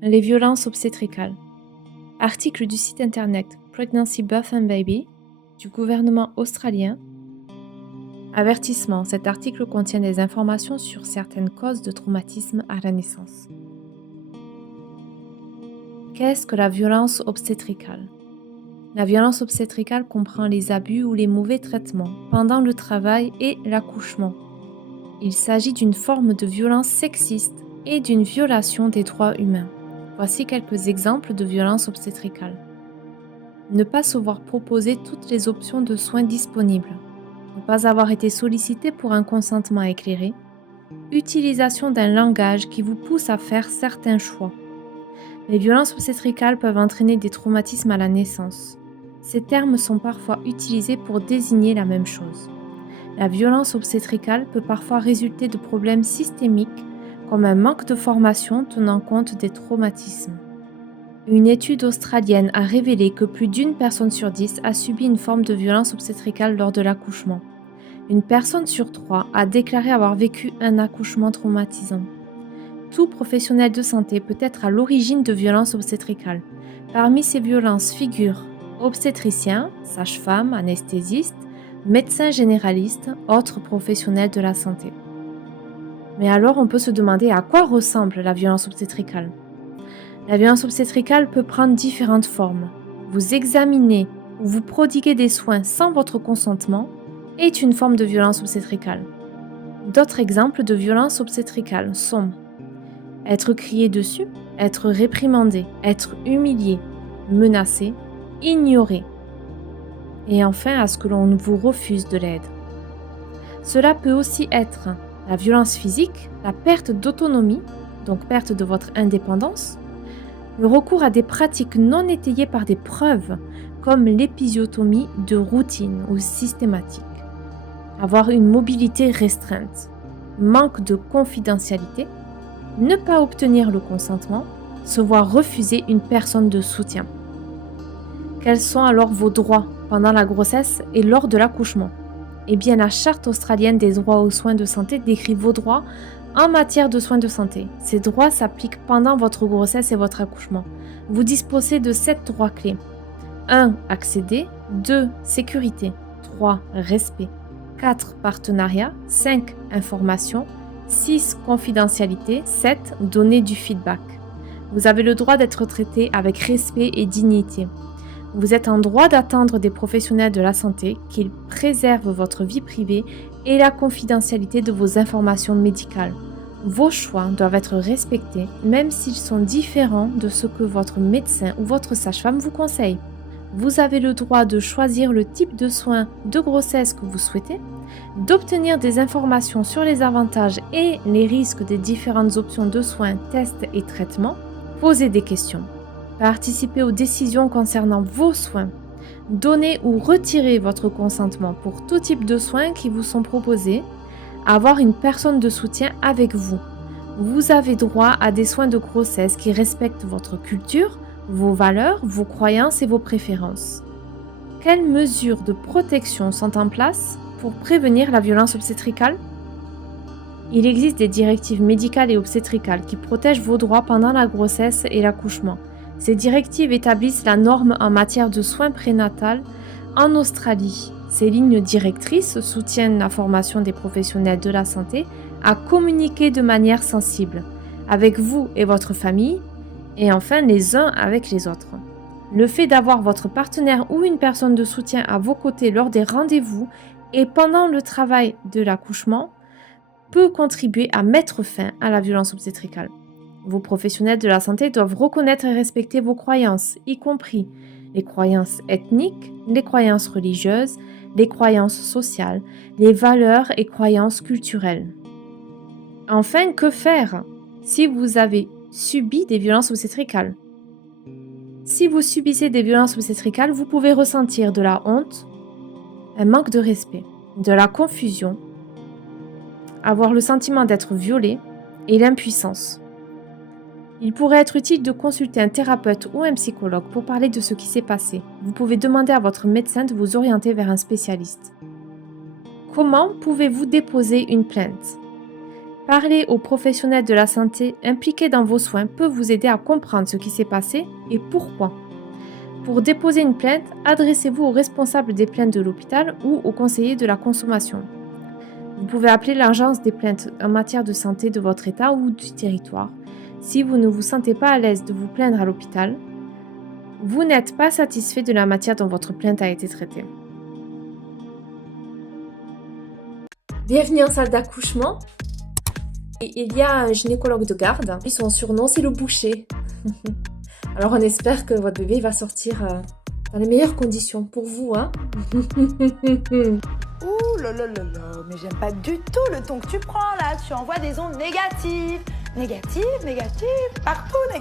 Les violences obstétricales. Article du site internet Pregnancy Birth and Baby du gouvernement australien. Avertissement, cet article contient des informations sur certaines causes de traumatisme à la naissance. Qu'est-ce que la violence obstétricale? La violence obstétricale comprend les abus ou les mauvais traitements pendant le travail et l'accouchement. Il s'agit d'une forme de violence sexiste et d'une violation des droits humains. Voici quelques exemples de violences obstétricales. Ne pas se voir proposer toutes les options de soins disponibles. Ne pas avoir été sollicité pour un consentement éclairé. Utilisation d'un langage qui vous pousse à faire certains choix. Les violences obstétricales peuvent entraîner des traumatismes à la naissance. Ces termes sont parfois utilisés pour désigner la même chose. La violence obstétricale peut parfois résulter de problèmes systémiques comme un manque de formation tenant compte des traumatismes. Une étude australienne a révélé que plus d'une personne sur 10 a subi une forme de violence obstétricale lors de l'accouchement. Une personne sur 3 a déclaré avoir vécu un accouchement traumatisant. Tout professionnel de santé peut être à l'origine de violences obstétricales. Parmi ces violences figurent obstétriciens, sages-femmes, anesthésistes, médecins généralistes, autres professionnels de la santé. Mais alors on peut se demander à quoi ressemble la violence obstétricale. La violence obstétricale peut prendre différentes formes. Vous examiner ou vous prodiguer des soins sans votre consentement est une forme de violence obstétricale. D'autres exemples de violence obstétricale sont être crié dessus, être réprimandé, être humilié, menacé, ignoré. Et enfin, à ce que l'on vous refuse de l'aide. Cela peut aussi être la violence physique, la perte d'autonomie, donc perte de votre indépendance, le recours à des pratiques non étayées par des preuves, comme l'épisiotomie de routine ou systématique, avoir une mobilité restreinte, manque de confidentialité, ne pas obtenir le consentement, se voir refuser une personne de soutien. Quels sont alors vos droits pendant la grossesse et lors de l'accouchement? Eh bien, la Charte australienne des droits aux soins de santé décrit vos droits en matière de soins de santé. Ces droits s'appliquent pendant votre grossesse et votre accouchement. Vous disposez de 7 droits clés. 1. Accéder. 2. Sécurité. 3. Respect. 4. Partenariat. 5. Information. 6. Confidentialité. 7. Donner du feedback. Vous avez le droit d'être traité avec respect et dignité. Vous êtes en droit d'attendre des professionnels de la santé qu'ils préservent votre vie privée et la confidentialité de vos informations médicales. Vos choix doivent être respectés, même s'ils sont différents de ce que votre médecin ou votre sage-femme vous conseille. Vous avez le droit de choisir le type de soins de grossesse que vous souhaitez, d'obtenir des informations sur les avantages et les risques des différentes options de soins, tests et traitements, poser des questions. Participer aux décisions concernant vos soins. Donner ou retirer votre consentement pour tout type de soins qui vous sont proposés. Avoir une personne de soutien avec vous. Vous avez droit à des soins de grossesse qui respectent votre culture, vos valeurs, vos croyances et vos préférences. Quelles mesures de protection sont en place pour prévenir la violence obstétricale? Il existe des directives médicales et obstétricales qui protègent vos droits pendant la grossesse et l'accouchement. Ces directives établissent la norme en matière de soins prénatals en Australie. Ces lignes directrices soutiennent la formation des professionnels de la santé à communiquer de manière sensible avec vous et votre famille et enfin les uns avec les autres. Le fait d'avoir votre partenaire ou une personne de soutien à vos côtés lors des rendez-vous et pendant le travail de l'accouchement peut contribuer à mettre fin à la violence obstétricale. Vos professionnels de la santé doivent reconnaître et respecter vos croyances, y compris les croyances ethniques, les croyances religieuses, les croyances sociales, les valeurs et croyances culturelles. Enfin, que faire si vous avez subi des violences obstétricales? Si vous subissez des violences obstétricales, vous pouvez ressentir de la honte, un manque de respect, de la confusion, avoir le sentiment d'être violé et l'impuissance. Il pourrait être utile de consulter un thérapeute ou un psychologue pour parler de ce qui s'est passé. Vous pouvez demander à votre médecin de vous orienter vers un spécialiste. Comment pouvez-vous déposer une plainte? Parler aux professionnels de la santé impliqués dans vos soins peut vous aider à comprendre ce qui s'est passé et pourquoi. Pour déposer une plainte, adressez-vous au responsable des plaintes de l'hôpital ou au conseiller de la consommation. Vous pouvez appeler l'agence des plaintes en matière de santé de votre État ou du territoire. Si vous ne vous sentez pas à l'aise de vous plaindre à l'hôpital, vous n'êtes pas satisfait de la matière dont votre plainte a été traitée. Bienvenue en salle d'accouchement. Et il y a un gynécologue de garde. Son surnom, c'est le boucher. Alors, on espère que votre bébé va sortir dans les meilleures conditions pour vous, hein. Ouh là là là là, mais j'aime pas du tout le ton que tu prends là. Tu envoies des ondes négatives. Négatives, négatives, partout négatives.